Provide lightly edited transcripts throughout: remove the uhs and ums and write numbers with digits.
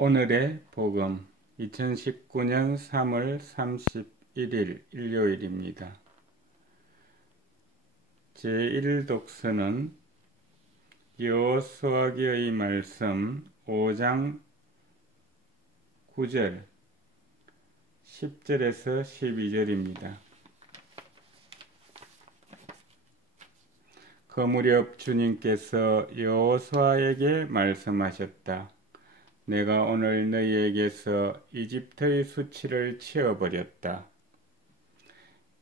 오늘의 복음 2019년 3월 31일 일요일입니다. 제1독서는 여호수아기의 말씀 5장 9절 10절에서 12절입니다. 그 무렵 주님께서 여호수아에게 말씀하셨다. 내가 오늘 너희에게서 이집트의 수치를 치어버렸다.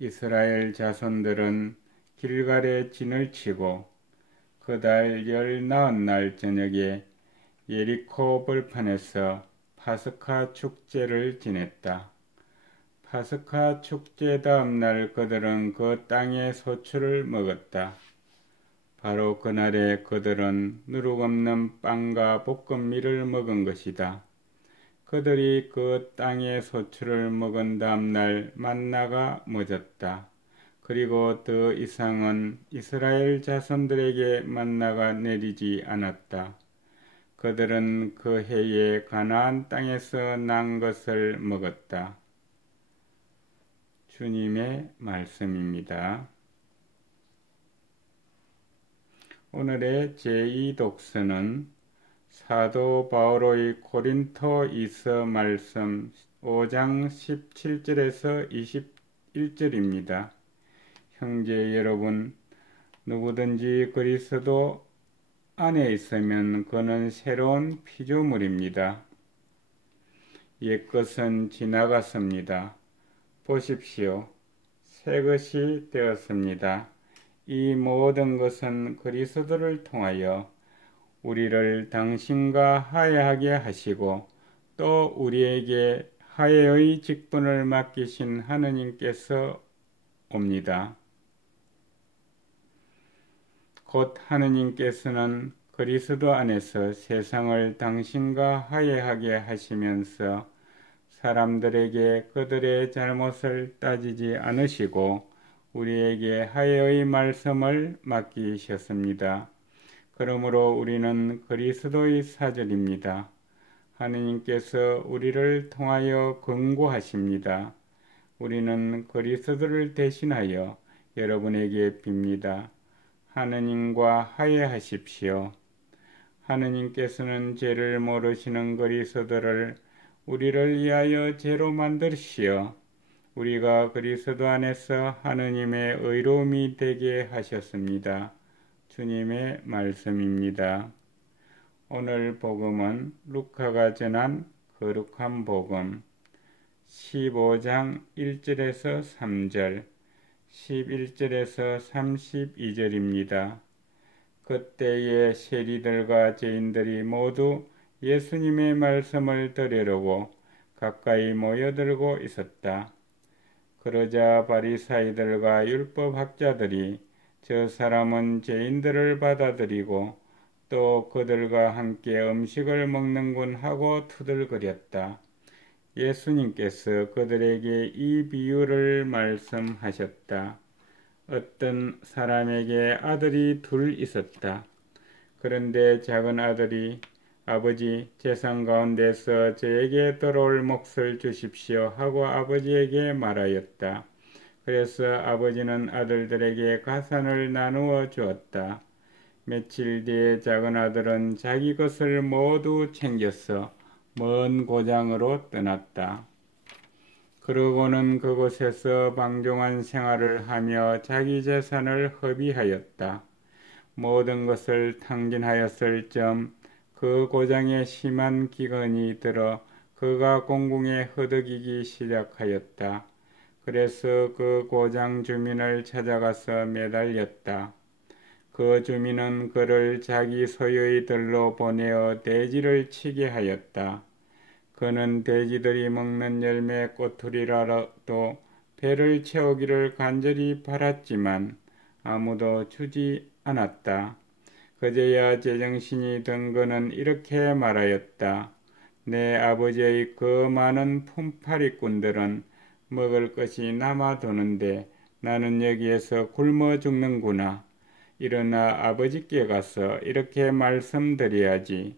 이스라엘 자손들은 길갈에 진을 치고 그달 19날 저녁에 예리코 벌판에서 파스카 축제를 지냈다. 파스카 축제 다음 날 그들은 그 땅의 소출을 먹었다. 바로 그날에 그들은 누룩 없는 빵과 볶음밀을 먹은 것이다. 그들이 그 땅의 소출을 먹은 다음 날 만나가 멎었다. 그리고 더 이상은 이스라엘 자손들에게 만나가 내리지 않았다. 그들은 그 해에 가나안 땅에서 난 것을 먹었다. 주님의 말씀입니다. 오늘의 제2독서는 사도 바오로의 고린토이서 말씀 5장 17절에서 21절입니다. 형제 여러분, 누구든지 그리스도 안에 있으면 그는 새로운 피조물입니다. 옛것은 지나갔습니다. 보십시오. 새 것이 되었습니다. 이 모든 것은 그리스도를 통하여 우리를 당신과 화해하게 하시고 또 우리에게 화해의 직분을 맡기신 하느님께서 옵니다. 곧 하느님께서는 그리스도 안에서 세상을 당신과 화해하게 하시면서 사람들에게 그들의 잘못을 따지지 않으시고 우리에게 화해의 말씀을 맡기셨습니다. 그러므로 우리는 그리스도의 사절입니다. 하느님께서 우리를 통하여 권고하십니다. 우리는 그리스도를 대신하여 여러분에게 빕니다. 하느님과 화해하십시오. 하느님께서는 죄를 모르시는 그리스도를 우리를 위하여 죄로 만드시어 우리가 그리스도 안에서 하느님의 의로움이 되게 하셨습니다. 주님의 말씀입니다. 오늘 복음은 루카가 전한 거룩한 복음 15장 1절에서 3절, 11절에서 32절입니다. 그때의 세리들과 죄인들이 모두 예수님의 말씀을 들으려고 가까이 모여들고 있었다. 그러자 바리사이들과 율법학자들이 저 사람은 죄인들을 받아들이고 또 그들과 함께 음식을 먹는군 하고 투덜거렸다. 예수님께서 그들에게 이 비유를 말씀하셨다. 어떤 사람에게 아들이 둘 있었다. 그런데 작은 아들이 아버지, 재산 가운데서 저에게 돌아올 몫을 주십시오 하고 아버지에게 말하였다. 그래서 아버지는 아들들에게 가산을 나누어 주었다. 며칠 뒤에 작은 아들은 자기 것을 모두 챙겨서 먼 고장으로 떠났다. 그러고는 그곳에서 방종한 생활을 하며 자기 재산을 허비하였다. 모든 것을 탕진하였을 점 그 고장에 심한 기근이 들어 그가 공궁에 허덕이기 시작하였다. 그래서 그 고장 주민을 찾아가서 매달렸다. 그 주민은 그를 자기 소유의 들로 보내어 돼지를 치게 하였다. 그는 돼지들이 먹는 열매 꼬투리라도 배를 채우기를 간절히 바랐지만 아무도 주지 않았다. 그제야 제정신이 든 그는 이렇게 말하였다. 내 아버지의 그 많은 품팔이꾼들은 먹을 것이 남아도는데 나는 여기에서 굶어 죽는구나. 일어나 아버지께 가서 이렇게 말씀드려야지.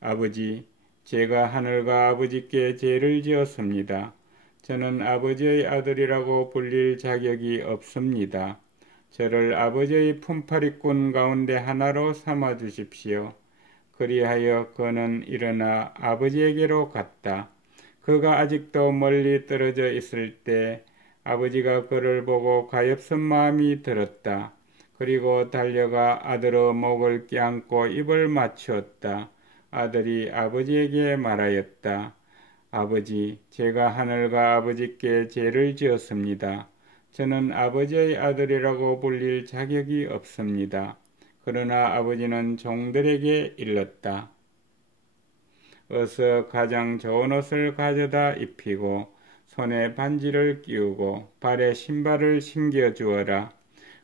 아버지, 제가 하늘과 아버지께 죄를 지었습니다. 저는 아버지의 아들이라고 불릴 자격이 없습니다. 저를 아버지의 품팔이꾼 가운데 하나로 삼아 주십시오. 그리하여 그는 일어나 아버지에게로 갔다. 그가 아직도 멀리 떨어져 있을 때 아버지가 그를 보고 가엾은 마음이 들었다. 그리고 달려가 아들의 목을 껴안고 입을 맞추었다. 아들이 아버지에게 말하였다. 아버지, 제가 하늘과 아버지께 죄를 지었습니다. 저는 아버지의 아들이라고 불릴 자격이 없습니다. 그러나 아버지는 종들에게 일렀다. 어서 가장 좋은 옷을 가져다 입히고 손에 반지를 끼우고 발에 신발을 신겨 주어라.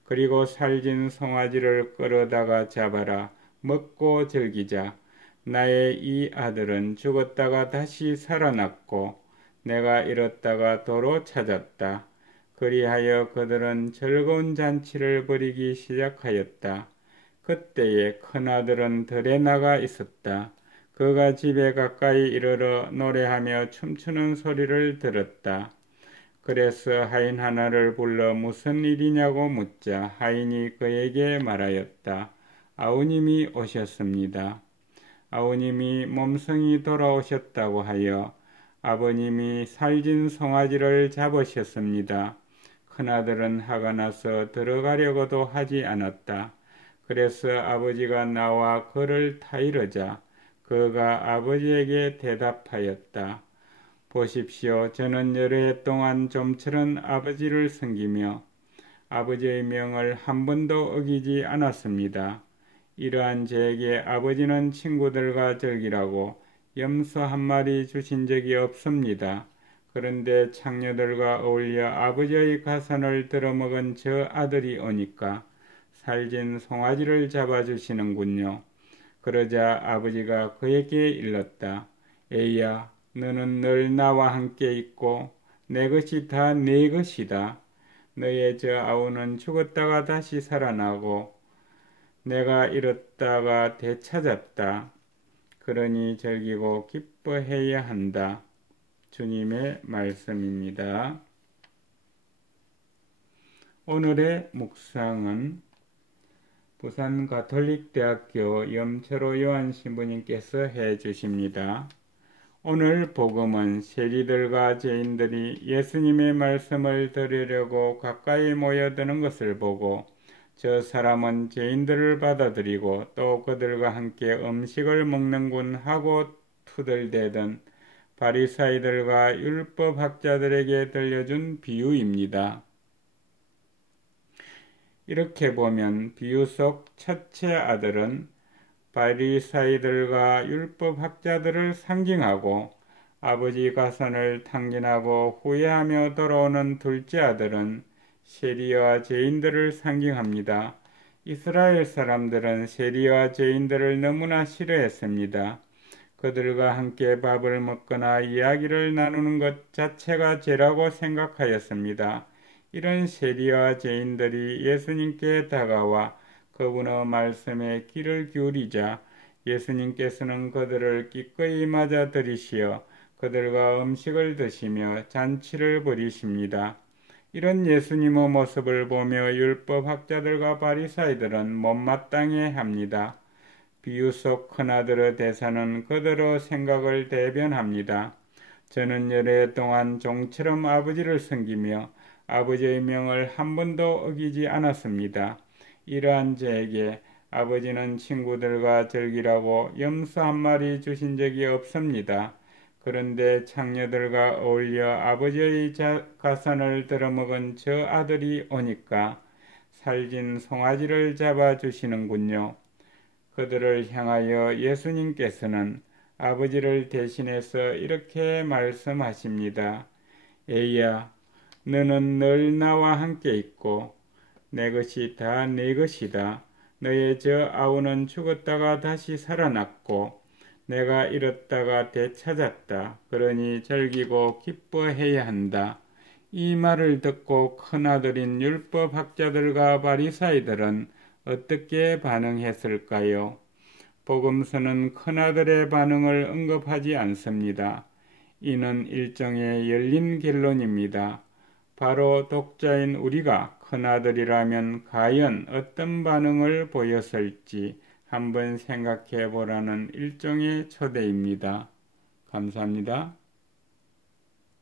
그리고 살진 송아지를 끌어다가 잡아라. 먹고 즐기자. 나의 이 아들은 죽었다가 다시 살아났고 내가 잃었다가 도로 찾았다. 그리하여 그들은 즐거운 잔치를 벌이기 시작하였다. 그때에 큰아들은 들에 나가 있었다. 그가 집에 가까이 이르러 노래하며 춤추는 소리를 들었다. 그래서 하인 하나를 불러 무슨 일이냐고 묻자 하인이 그에게 말하였다. 아우님이 오셨습니다. 아우님이 몸성이 돌아오셨다고 하여 아버님이 살진 송아지를 잡으셨습니다. 큰아들은 화가 나서 들어가려고도 하지 않았다. 그래서 아버지가 나와 그를 타이르자 그가 아버지에게 대답하였다. 보십시오. 저는 여러 해 동안 좀처럼 아버지를 섬기며 아버지의 명을 한 번도 어기지 않았습니다. 이러한 저에게 아버지는 친구들과 즐기라고 염소 한 마리 주신 적이 없습니다. 그런데 창녀들과 어울려 아버지의 가산을 들어먹은 저 아들이 오니까 살진 송아지를 잡아주시는군요. 그러자 아버지가 그에게 일렀다. 에이야, 너는 늘 나와 함께 있고 내 것이 다 네 것이다. 너의 저 아우는 죽었다가 다시 살아나고 내가 잃었다가 되찾았다. 그러니 즐기고 기뻐해야 한다. 주님의 말씀입니다. 오늘의 묵상은 부산 가톨릭대학교 염철호 요한 신부님께서 해주십니다. 오늘 복음은 세리들과 죄인들이 예수님의 말씀을 들으려고 가까이 모여드는 것을 보고 저 사람은 죄인들을 받아들이고 또 그들과 함께 음식을 먹는군 하고 투덜대던 바리사이들과 율법학자들에게 들려준 비유입니다. 이렇게 보면 비유 속 첫째 아들은 바리사이들과 율법학자들을 상징하고 아버지 가산을 탕진하고 후회하며 돌아오는 둘째 아들은 세리와 죄인들을 상징합니다. 이스라엘 사람들은 세리와 죄인들을 너무나 싫어했습니다. 그들과 함께 밥을 먹거나 이야기를 나누는 것 자체가 죄라고 생각하였습니다. 이런 세리와 죄인들이 예수님께 다가와 그분의 말씀에 귀를 기울이자 예수님께서는 그들을 기꺼이 맞아들이시어 그들과 음식을 드시며 잔치를 벌이십니다. 이런 예수님의 모습을 보며 율법학자들과 바리사이들은 못마땅해 합니다. 비유 속 큰아들의 대사는 그들의 생각을 대변합니다. 저는 여러 해 동안 종처럼 아버지를 섬기며 아버지의 명을 한 번도 어기지 않았습니다. 이러한 저에게 아버지는 친구들과 즐기라고 염소 한 마리 주신 적이 없습니다. 그런데 창녀들과 어울려 아버지의 가산을 들어먹은 저 아들이 오니까 살진 송아지를 잡아주시는군요. 그들을 향하여 예수님께서는 아버지를 대신해서 이렇게 말씀하십니다. 에이야, 너는 늘 나와 함께 있고 내 것이 다 네 것이다. 너의 저 아우는 죽었다가 다시 살아났고 내가 잃었다가 되찾았다. 그러니 즐기고 기뻐해야 한다. 이 말을 듣고 큰아들인 율법학자들과 바리사이들은 어떻게 반응했을까요? 복음서는 큰아들의 반응을 언급하지 않습니다. 이는 일종의 열린 결론입니다. 바로 독자인 우리가 큰아들이라면 과연 어떤 반응을 보였을지 한번 생각해 보라는 일종의 초대입니다. 감사합니다.